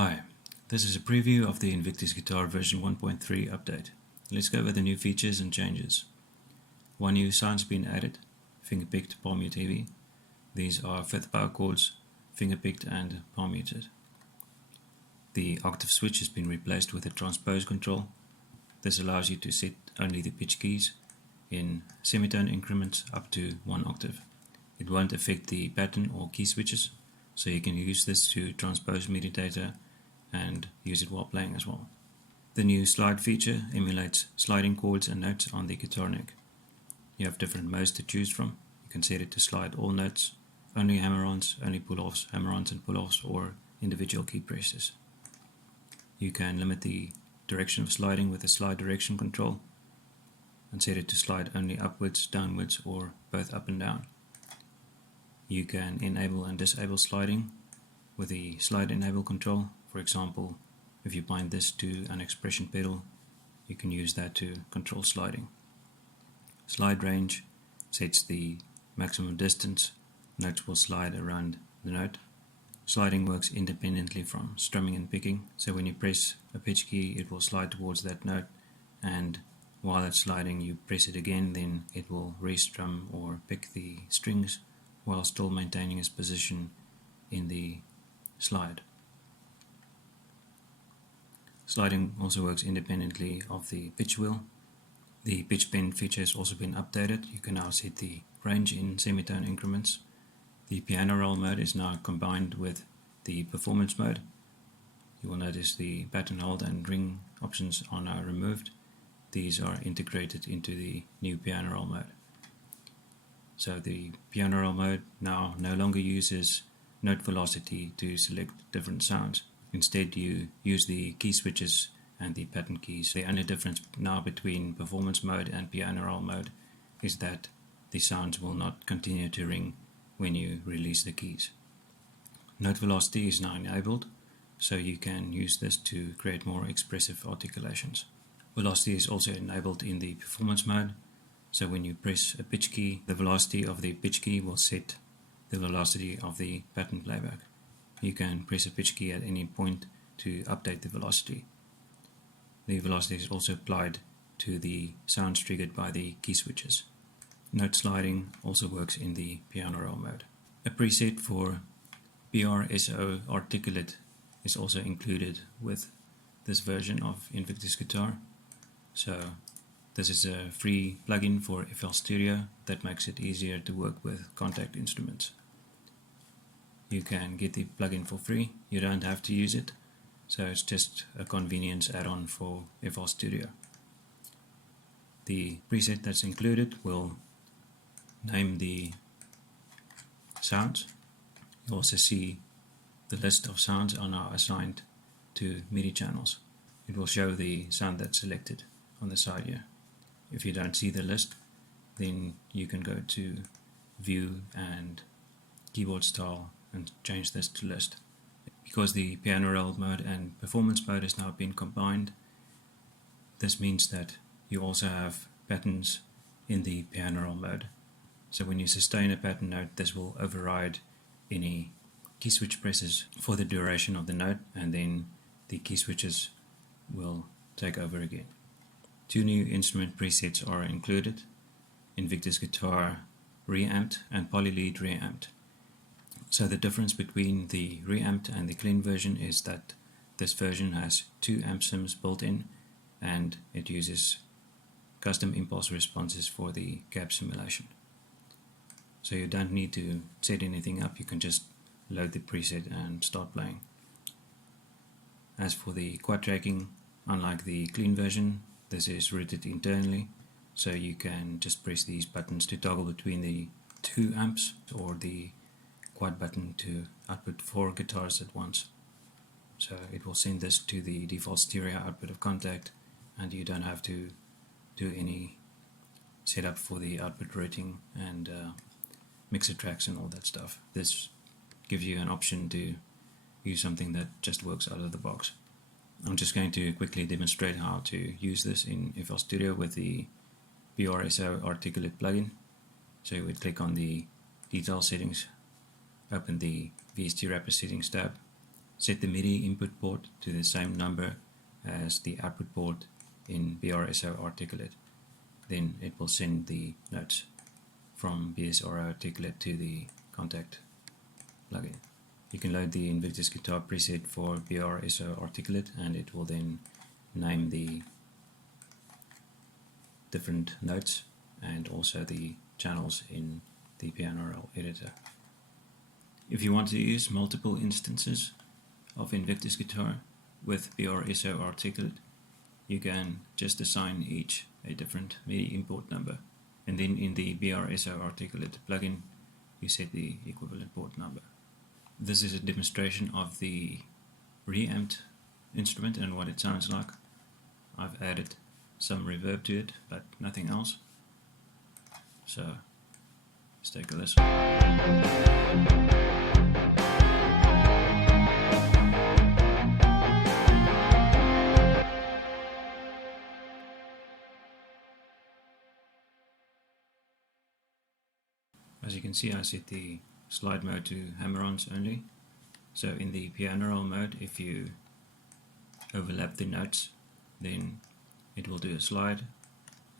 Hi, this is a preview of the Invictus Guitar version 1.3 update. Let's go over the new features and changes. One new sound's been added, finger-picked, palm-mute heavy. These are fifth power chords, finger-picked and palm-muted. The octave switch has been replaced with a transpose control. This allows you to set only the pitch keys in semitone increments up to 1 octave. It won't affect the pattern or key switches, so you can use this to transpose MIDI data and use it while playing as well. The new slide feature emulates sliding chords and notes on the guitar neck. You have different modes to choose from. You can set it to slide all notes, only hammer-ons, only pull-offs, hammer-ons and pull-offs, or individual key presses. You can limit the direction of sliding with the slide direction control and set it to slide only upwards, downwards, or both up and down. You can enable and disable sliding with the slide enable control. For example, if you bind this to an expression pedal, you can use that to control sliding. Slide range sets the maximum distance notes will slide around the note. Sliding works independently from strumming and picking, so when you press a pitch key it will slide towards that note, and while it's sliding you press it again, then it will re-strum or pick the strings while still maintaining its position in the slide. Sliding also works independently of the pitch wheel. The pitch bend feature has also been updated. You can now set the range in semitone increments. The piano roll mode is now combined with the performance mode. You will notice the pattern hold and ring options are now removed. These are integrated into the new piano roll mode. So the piano roll mode now no longer uses note velocity to select different sounds. Instead you use the key switches and the pattern keys. The only difference now between performance mode and piano roll mode is that the sounds will not continue to ring when you release the keys. Note velocity is now enabled, so you can use this to create more expressive articulations. Velocity is also enabled in the performance mode, so when you press a pitch key, the velocity of the pitch key will set the velocity of the pattern playback. You can press a pitch key at any point to update the velocity. The velocity is also applied to the sounds triggered by the key switches. Note sliding also works in the piano roll mode. A preset for PRSO articulate is also included with this version of Invictus Guitar. So this is a free plugin for FL Studio that makes it easier to work with contact instruments. You can get the plugin for free. You don't have to use it, so it's just a convenience add-on for FL Studio. The preset that's included will name the sounds. You also see the list of sounds are now assigned to MIDI channels. It will show the sound that's selected on the side here. If you don't see the list, then you can go to View and Keyboard Style and change this to list. Because the piano roll mode and performance mode has now been combined, this means that you also have patterns in the piano roll mode. So when you sustain a pattern note, this will override any key switch presses for the duration of the note, and then the key switches will take over again. Two new instrument presets are included: Invictus Guitar Reamped and Polylead Reamped. So the difference between the reamped and the clean version is that this version has 2 amp sims built in, and it uses custom impulse responses for the gap simulation. So you don't need to set anything up, you can just load the preset and start playing. As for the quad tracking, unlike the clean version, this is routed internally, so you can just press these buttons to toggle between the 2 amps or the quad button to output 4 guitars at once. So it will send this to the default stereo output of Contact, and you don't have to do any setup for the output routing and mixer tracks and all that stuff. This gives you an option to use something that just works out of the box. I'm just going to quickly demonstrate how to use this in FL Studio with the PRSO Articulate plugin. So you would click on the Detail Settings, open the VST Wrapper Settings tab, set the MIDI input port to the same number as the output port in BRSO Articulate. Then it will send the notes from BSR Articulate to the Contact plugin. You can load the Invictus Guitar preset for BRSO Articulate, and it will then name the different notes and also the channels in the piano roll editor. If you want to use multiple instances of Invictus Guitar with BRSO Articulate, you can just assign each a different MIDI import number, and then in the BRSO Articulate plugin you set the equivalent port number. This is a demonstration of the reamped instrument and what it sounds like. I've added some reverb to it, but nothing else. So let's take a listen. As you can see, I set the slide mode to hammer-ons only. So in the piano roll mode, if you overlap the notes, then it will do a slide,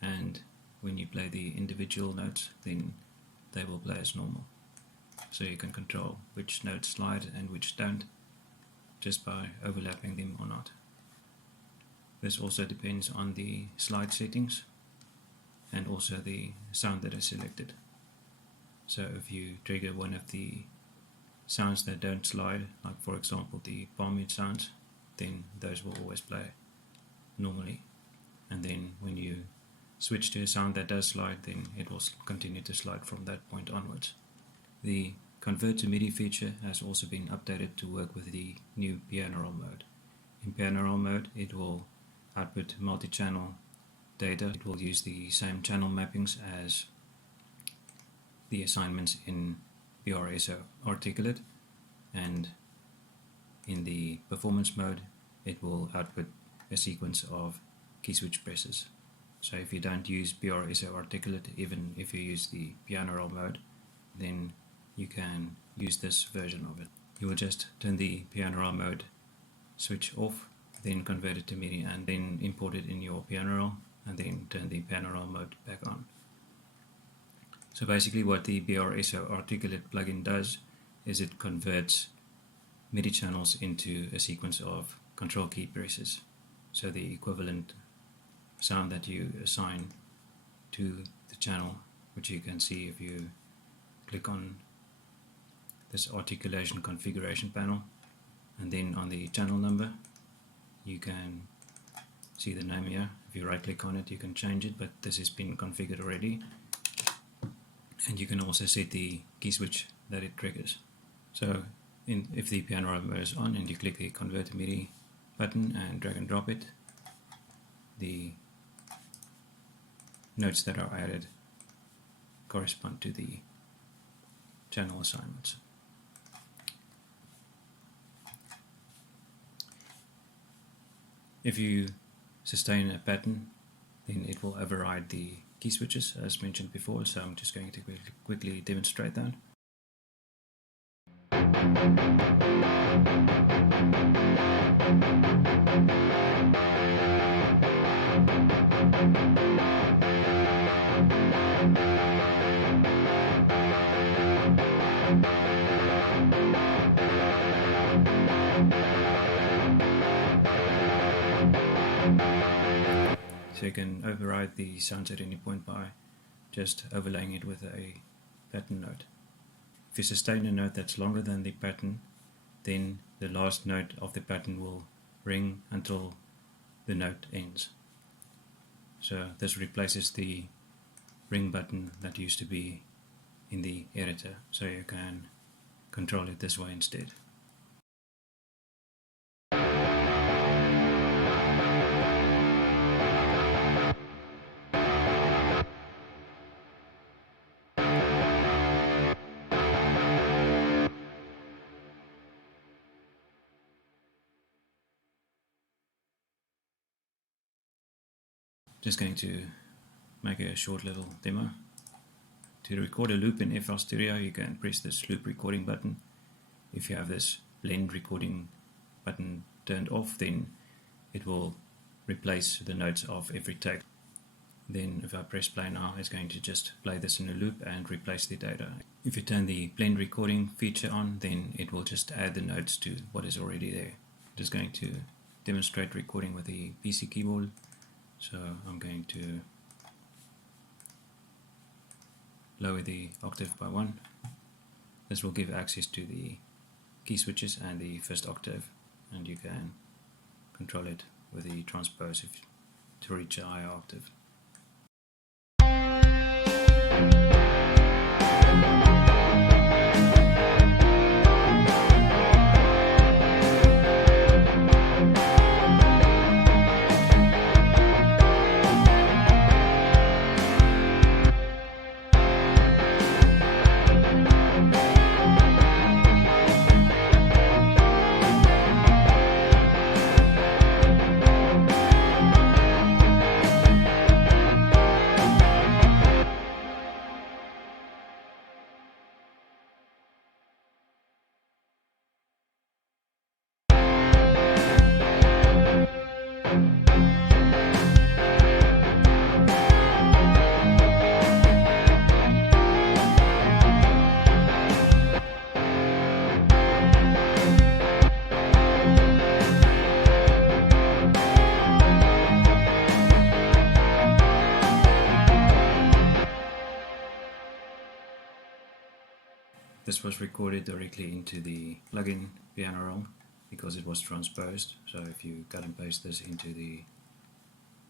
and when you play the individual notes, then they will play as normal. So you can control which notes slide and which don't just by overlapping them or not. This also depends on the slide settings and also the sound that is selected. So if you trigger one of the sounds that don't slide, like for example the palm mute sounds, then those will always play normally. And then when you switch to a sound that does slide, then it will continue to slide from that point onwards. The Convert to MIDI feature has also been updated to work with the new piano roll mode. In piano roll mode, it will output multi-channel data. It will use the same channel mappings as the assignments in BRSO Articulate, and in the performance mode it will output a sequence of key switch presses. So if you don't use BRSO Articulate, even if you use the piano roll mode, then you can use this version of it. You will just turn the piano roll mode switch off, then convert it to MIDI, and then import it in your piano roll, and then turn the piano roll mode back on. So basically what the BRSO Articulate plugin does is it converts MIDI channels into a sequence of control key presses. So the equivalent sound that you assign to the channel, which you can see if you click on this articulation configuration panel, and then on the channel number you can see the name here. If you right click on it you can change it, but this has been configured already. And you can also set the key switch that it triggers. So if the piano roll mode is on and you click the Convert to MIDI button and drag and drop it, the notes that are added correspond to the channel assignments. If you sustain a pattern, then it will override the key switches as mentioned before, so I'm just going to quickly demonstrate that. So you can override the sounds at any point by just overlaying it with a pattern note. If you sustain a note that's longer than the pattern, then the last note of the pattern will ring until the note ends. So this replaces the ring button that used to be in the editor, so you can control it this way instead. Just going to make a short little demo. To record a loop in FL Studio, you can press this loop recording button. If you have this blend recording button turned off, then it will replace the notes of every take. Then if I press play now, it's going to just play this in a loop and replace the data. If you turn the blend recording feature on, then it will just add the notes to what is already there. Just going to demonstrate recording with the PC keyboard. So I'm going to lower the octave by 1. This will give access to the key switches and the first octave, and you can control it with the transpose to reach a higher octave. This was recorded directly into the plugin piano roll because it was transposed. So if you cut and paste this into the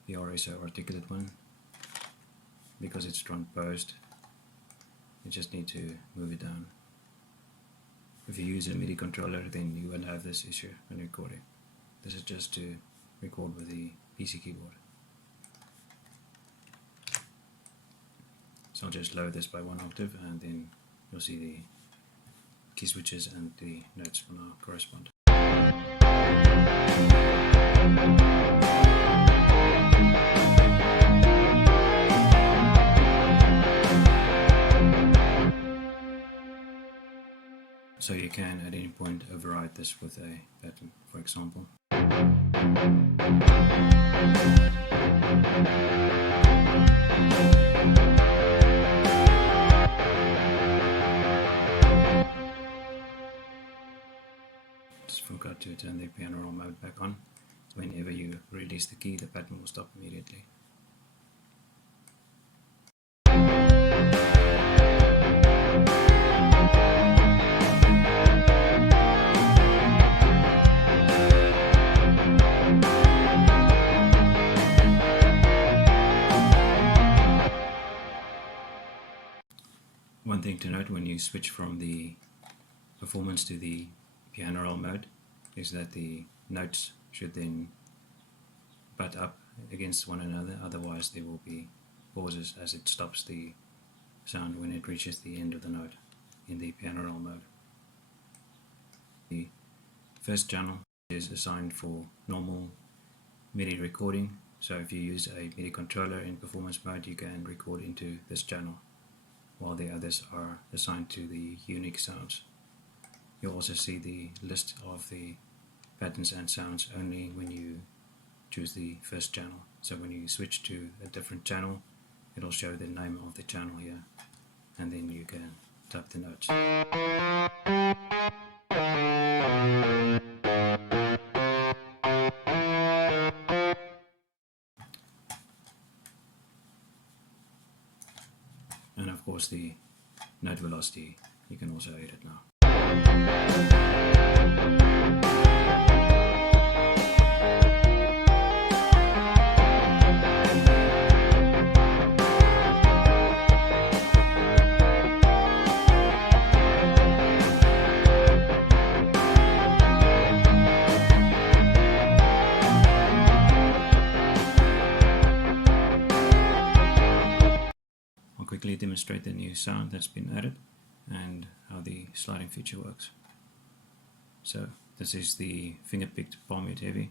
RSO articulate one, because it's transposed, you just need to move it down. If you use a MIDI controller, then you won't have this issue when recording. This is just to record with the PC keyboard. So I'll just lower this by 1 octave, and then you'll see the key switches and the notes will now correspond. So you can at any point override this with a pattern, for example. Just forgot to turn the piano roll mode back on. Whenever you release the key, the pattern will stop immediately. One thing to note when you switch from the performance to the piano roll mode is that the notes should then butt up against one another, otherwise there will be pauses as it stops the sound when it reaches the end of the note in the piano roll mode. The first channel is assigned for normal MIDI recording, so if you use a MIDI controller in performance mode, you can record into this channel, while the others are assigned to the unique sounds. You'll also see the list of the patterns and sounds only when you choose the first channel. So when you switch to a different channel, it'll show the name of the channel here, and then you can type the notes. And of course the note velocity, you can also edit now. I'll quickly demonstrate the new sound that's been added and how the sliding feature works. So this is the finger-picked palm mute heavy.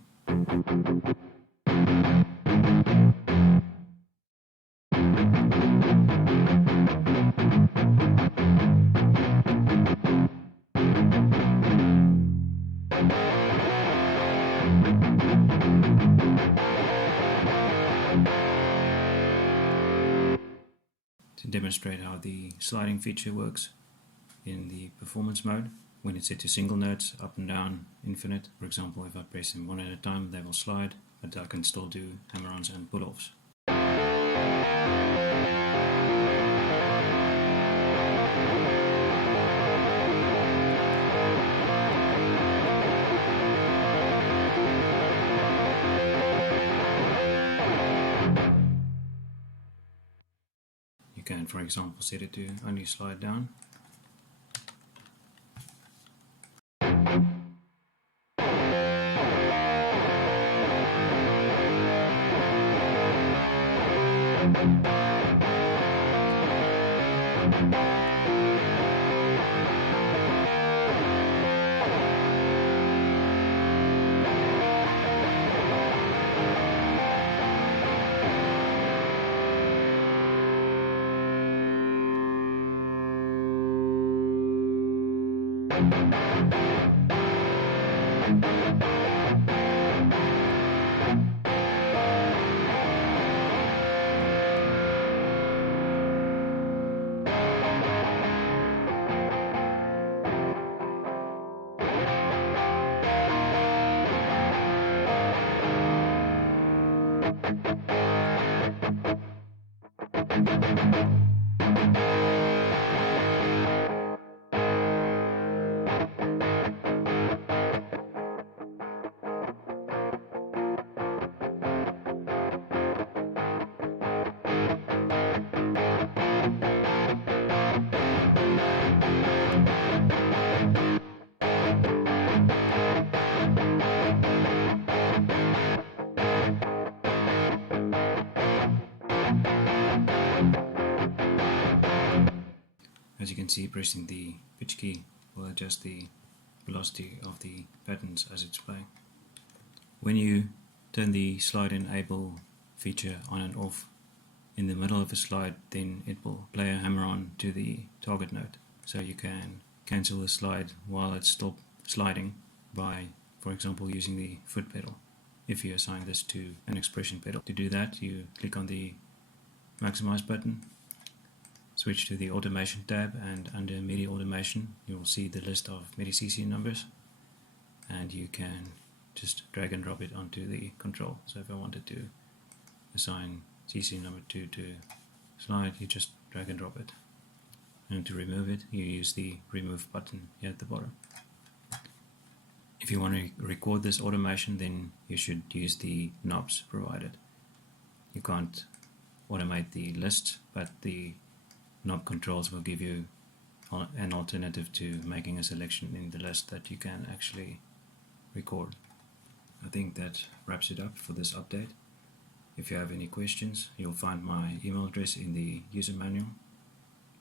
to demonstrate how the sliding feature works in the performance mode. When it's set to single notes, up and down, infinite, for example, if I press them one at a time, they will slide, but I can still do hammer-ons and pull-offs. You can, for example, set it to only slide down. As you can see, pressing the pitch key will adjust the velocity of the patterns as it's playing. When you turn the slide enable feature on and off in the middle of a slide, then it will play a hammer-on to the target note. So you can cancel the slide while it's still sliding by, for example, using the foot pedal, if you assign this to an expression pedal. To do that, you click on the maximize button, switch to the automation tab, and under MIDI automation you will see the list of MIDI CC numbers, and you can just drag and drop it onto the control. So if I wanted to assign CC number 2 to slide, you just drag and drop it, and to remove it you use the remove button here at the bottom. If you want to record this automation, then you should use the knobs provided. You can't automate the lists, but the knob controls will give you an alternative to making a selection in the list that you can actually record. I think that wraps it up for this update. If you have any questions, you'll find my email address in the user manual.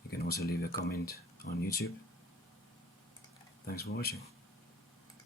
You can also leave a comment on YouTube. Thanks for watching.